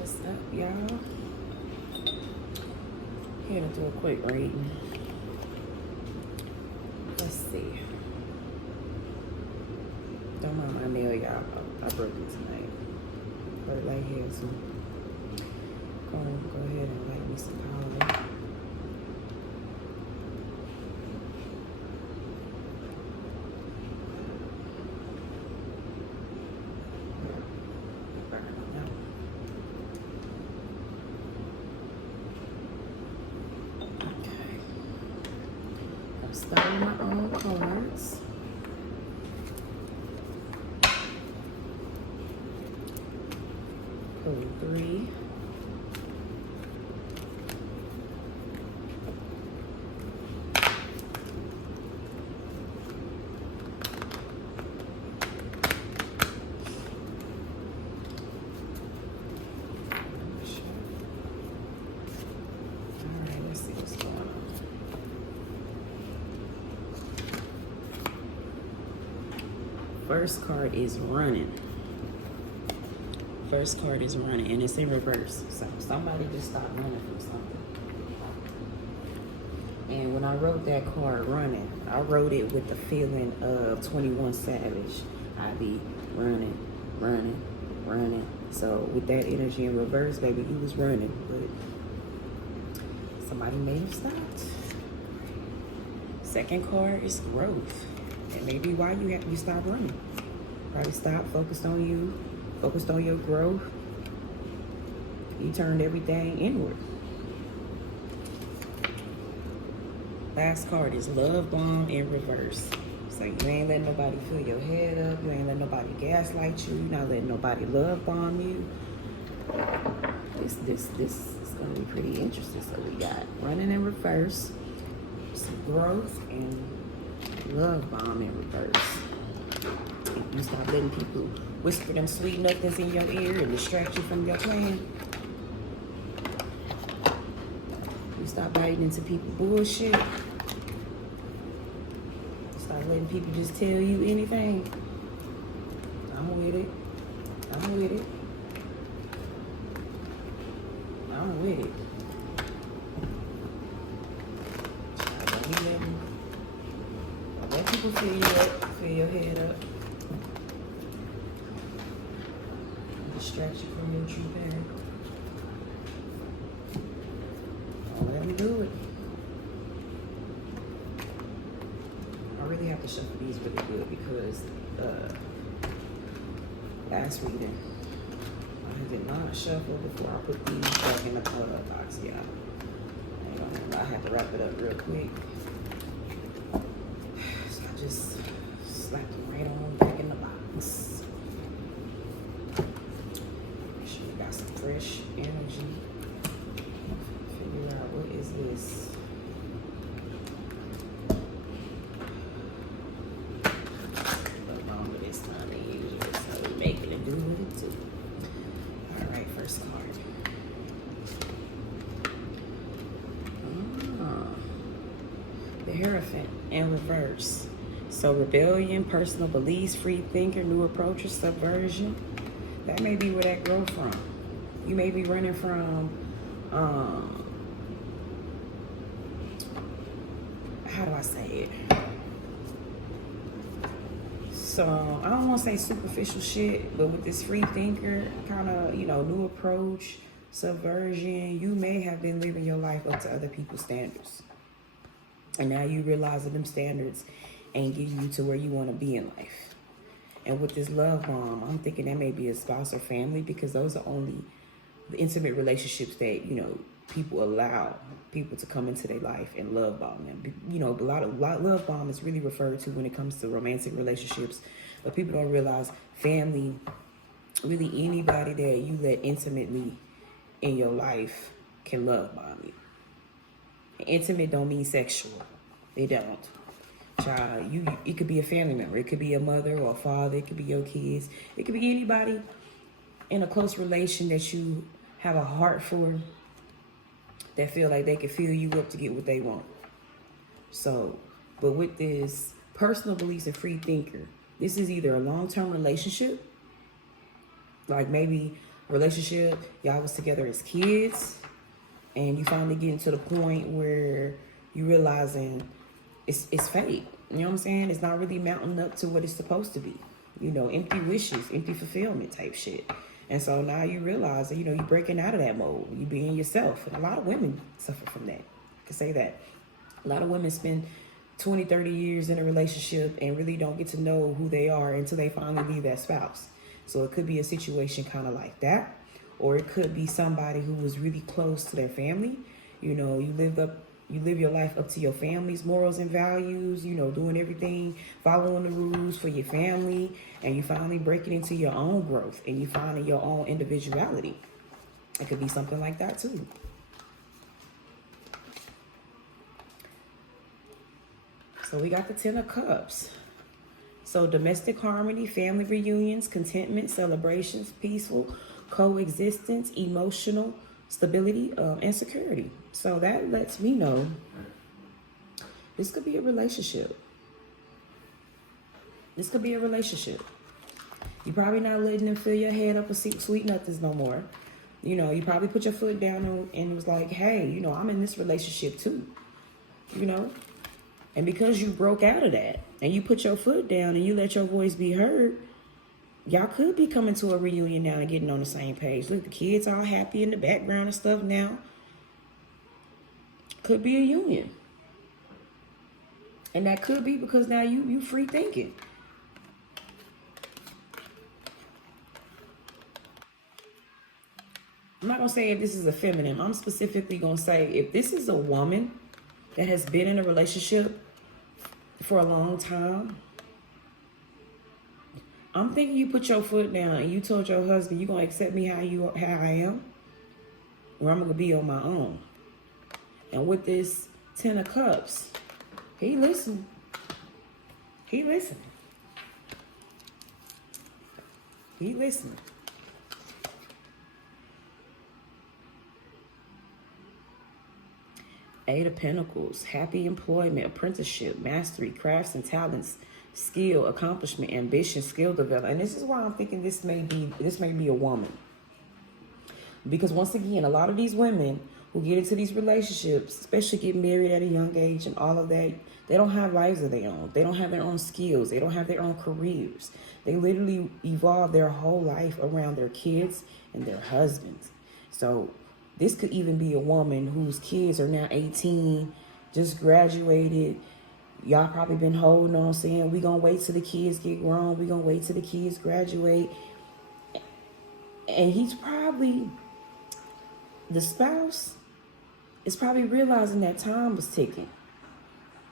What's up, y'all? Here to do a quick reading. Let's see. Don't mind my nail, y'all. I broke it tonight. But right here, so go ahead and light me some powder. Starting my own cards. Pull 3. Alright, let's see what's going on. First card is running. First card is running, and it's in reverse. So somebody just stopped running from something. And when I wrote that card, running, I wrote it with the feeling of 21 Savage. I be running, running, running. So with that energy in reverse, baby, he was running, but somebody may have stopped. Second card is growth. And maybe why you stop running. Probably stop, focused on you, focused on your growth. You turned everything inward. Last card is love bomb in reverse. So you ain't letting nobody fill your head up. You ain't letting nobody gaslight you. You're not letting nobody love bomb you. This is gonna be pretty interesting. So we got running in reverse, some growth, and love bomb in reverse. If you stop letting people whisper them sweet nothings in your ear and distract you from your plan, you stop biting into people's bullshit, stop letting people just tell you anything. I'm with it. I'm with it. I'm with it. Let people fill you up, fill your head up. Distract you from your true path. Don't let me do it. I really have to shuffle these really good because last reading I did not shuffle before I put these back in the box. Yeah. I had to wrap it up real quick. So I just slapped them right on back in the box. Make sure we got some fresh energy. Figure out what is this. A little longer this time than usual, so we're making it do what it do. Alright, first card. The Hierophant in reverse. So rebellion, personal beliefs, free thinker, new approaches, subversion. That may be where that grow from. You may be running from, how do I say it? So I don't want to say superficial shit, but with this free thinker, kind of, new approach, subversion, you may have been living your life up to other people's standards. And now you realize that them standards ain't getting you to where you want to be in life. And with this love bomb, I'm thinking that may be a spouse or family, because those are only the intimate relationships that, people allow people to come into their life and love bomb them. A lot love bomb is really referred to when it comes to romantic relationships, but people don't realize family, really anybody that you let intimately in your life can love bomb you. Intimate don't mean sexual. They don't. Child, it could be a family member. It could be a mother or a father. It could be your kids. It could be anybody in a close relation that you have a heart for, that feel like they can fill you up to get what they want. So, but with this personal beliefs and free thinker, this is either a long-term relationship, like maybe relationship, y'all was together as kids, and you finally getting to the point where you realizing it's fake. You know what I'm saying? It's not really mounting up to what it's supposed to be. You know, empty wishes, empty fulfillment type shit. And so now you realize that, you know, you're breaking out of that mode. You being yourself. And a lot of women suffer from that. I can say that. A lot of women spend 20, 30 years in a relationship and really don't get to know who they are until they finally leave that spouse. So it could be a situation kind of like that. Or it could be somebody who was really close to their family. You know, you live your life up to your family's morals and values, you know, doing everything, following the rules for your family, and you finally breaking into your own growth and you finding your own individuality. It could be something like that too. So we got the 10 of Cups. So domestic harmony, family reunions, contentment, celebrations, peaceful coexistence, emotional stability, and security. So that lets me know this could be a relationship. This could be a relationship. You're probably not letting them fill your head up with sweet nothings no more. You know, you probably put your foot down and was like, hey, you know, I'm in this relationship too. You know? And because you broke out of that and you put your foot down and you let your voice be heard, y'all could be coming to a reunion now and getting on the same page. Look, the kids all happy in the background and stuff now. Could be a union. And that could be because now you free thinking. I'm not going to say if this is a feminine. I'm specifically going to say if this is a woman that has been in a relationship for a long time, I'm thinking you put your foot down and you told your husband you're going to accept me how I am, or I'm going to be on my own. And with this 10 of Cups, he listened. He listened. He listened. Eight of Pentacles, happy employment, apprenticeship, mastery, crafts and talents, skill, accomplishment, ambition, skill development. And this is why I'm thinking this may be a woman. Because once again, a lot of these women who get into these relationships, especially get married at a young age and all of that, they don't have lives of their own. They don't have their own skills. They don't have their own careers. They literally evolve their whole life around their kids and their husbands. So this could even be a woman whose kids are now 18, just graduated. Y'all probably been holding on, saying, we gonna wait till the kids get grown. We gonna wait till the kids graduate. And he's probably, the spouse is probably realizing that time was ticking.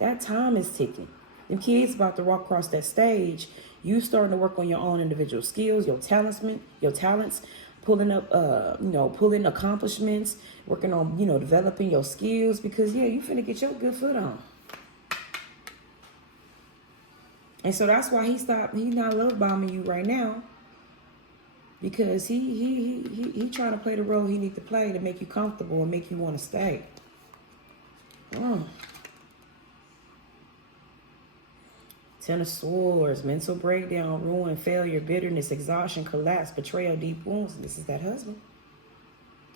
That time is ticking. Them kids about to walk across that stage. You starting to work on your own individual skills, your talents, pulling up, pulling accomplishments, working on, developing your skills, because you finna get your good foot on. And so that's why he's not love bombing you right now, because he trying to play the role he need to play to make you comfortable and make you want to stay. Ten of Swords, mental breakdown, ruin, failure, bitterness, exhaustion, collapse, betrayal, deep wounds. This is that husband.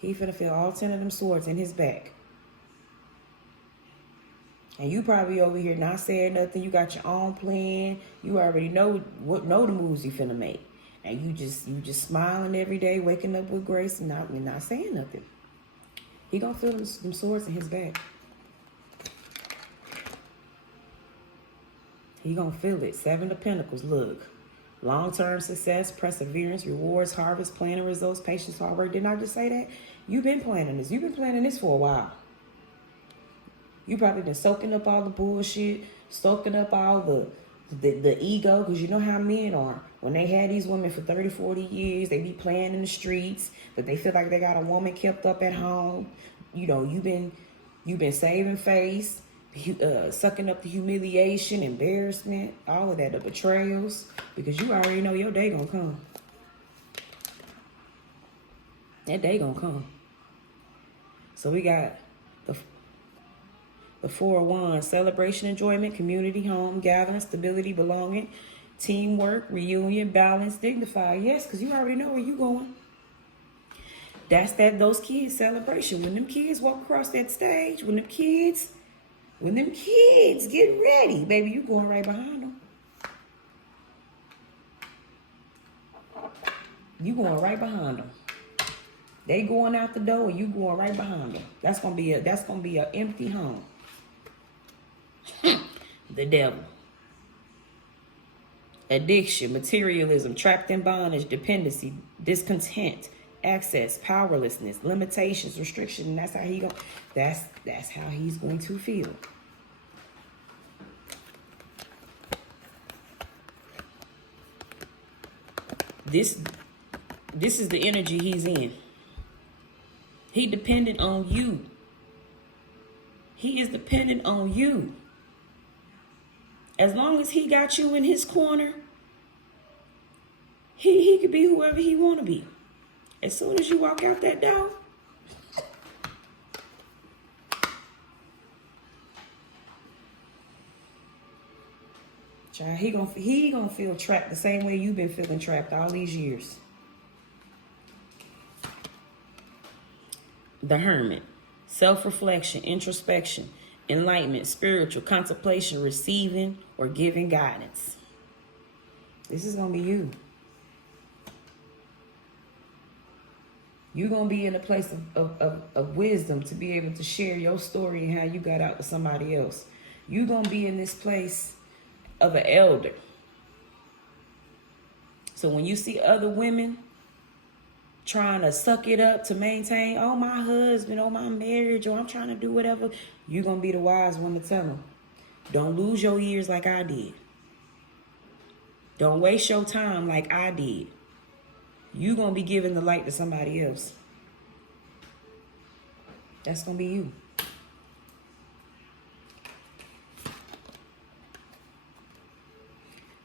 He finna feel all 10 of them swords in his back. And you probably over here not saying nothing. You got your own plan. You already know the moves you finna make. And you just smiling every day, waking up with grace and not saying nothing. He gonna feel them swords in his back. He gonna feel it. 7 of Pentacles, look. Long-term success, perseverance, rewards, harvest, planning results, patience, hard work. Didn't I just say that? You've been planning this. You've been planning this for a while. You probably been soaking up all the bullshit, soaking up all the ego, because you know how men are. When they had these women for 30, 40 years, they be playing in the streets, but they feel like they got a woman kept up at home. You've been saving face, sucking up the humiliation, embarrassment, all of that, the betrayals, because you already know your day gonna come. That day gonna come. So we got the 4 of Wands, celebration, enjoyment, community, home, gathering, stability, belonging, teamwork, reunion, balance, dignified. Yes, because you already know where you going. That's those kids' celebration. When them kids walk across that stage, when them kids get ready, baby, you going right behind them. You going right behind them. They going out the door, and you going right behind them. That's gonna be an empty home. The devil. Addiction, materialism, trapped in bondage, dependency, discontent, access, powerlessness, limitations, restriction. And that's how that's how he's going to feel. This is the energy he's in. He dependent on you. He is dependent on you. As long as he got you in his corner, he could be whoever he want to be. As soon as you walk out that door, child, he gonna feel trapped the same way you've been feeling trapped all these years. The Hermit. Self-reflection, introspection, enlightenment, spiritual, contemplation, receiving or giving guidance. This is going to be you. You're going to be in a place of wisdom to be able to share your story and how you got out to somebody else. You're going to be in this place of an elder. So when you see other women trying to suck it up to maintain, oh, my husband, oh, my marriage, or I'm trying to do whatever, you're going to be the wise one to tell them. Don't lose your years like I did. Don't waste your time like I did. You're going to be giving the light to somebody else. That's going to be you.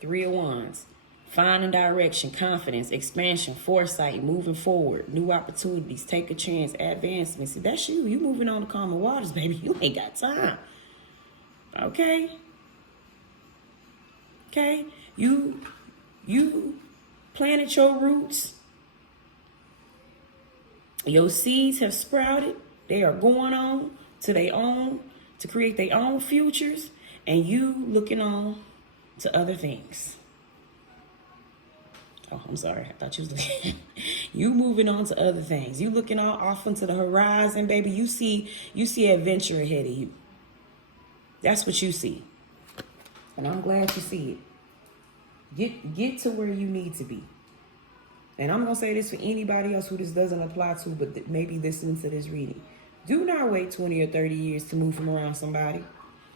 Three of Wands. Finding direction, confidence, expansion, foresight, moving forward, new opportunities, take a chance, advancement. See, that's you. You moving on to calmer waters, baby. You ain't got time. Okay? Okay? You planted your roots. Your seeds have sprouted. They are going on to create their own futures. And you looking on to other things. Oh, I'm sorry. I thought you was looking. You moving on to other things. You looking off into the horizon, baby. You see adventure ahead of you. That's what you see. And I'm glad you see it. Get to where you need to be. And I'm going to say this for anybody else who this doesn't apply to, but maybe listening to this reading. Do not wait 20 or 30 years to move from around somebody.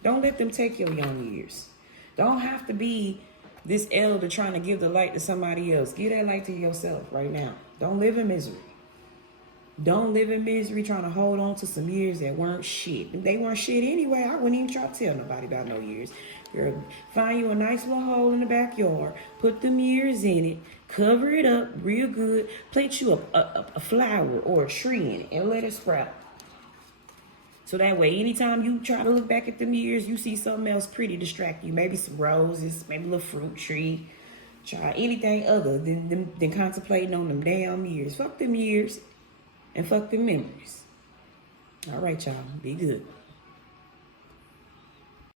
Don't let them take your young years. Don't have to be this elder trying to give the light to somebody else. Give that light to yourself right now. Don't live in misery. Don't live in misery trying to hold on to some years that weren't shit. If they weren't shit anyway, I wouldn't even try to tell nobody about no years. Girl, find you a nice little hole in the backyard. Put them years in it. Cover it up real good. Plant you a flower or a tree in it and let it sprout. So that way, anytime you try to look back at them years, you see something else pretty distract you. Maybe some roses, maybe a little fruit tree. Try anything other than contemplating on them damn years. Fuck them years and fuck them memories. All right, y'all. Be good.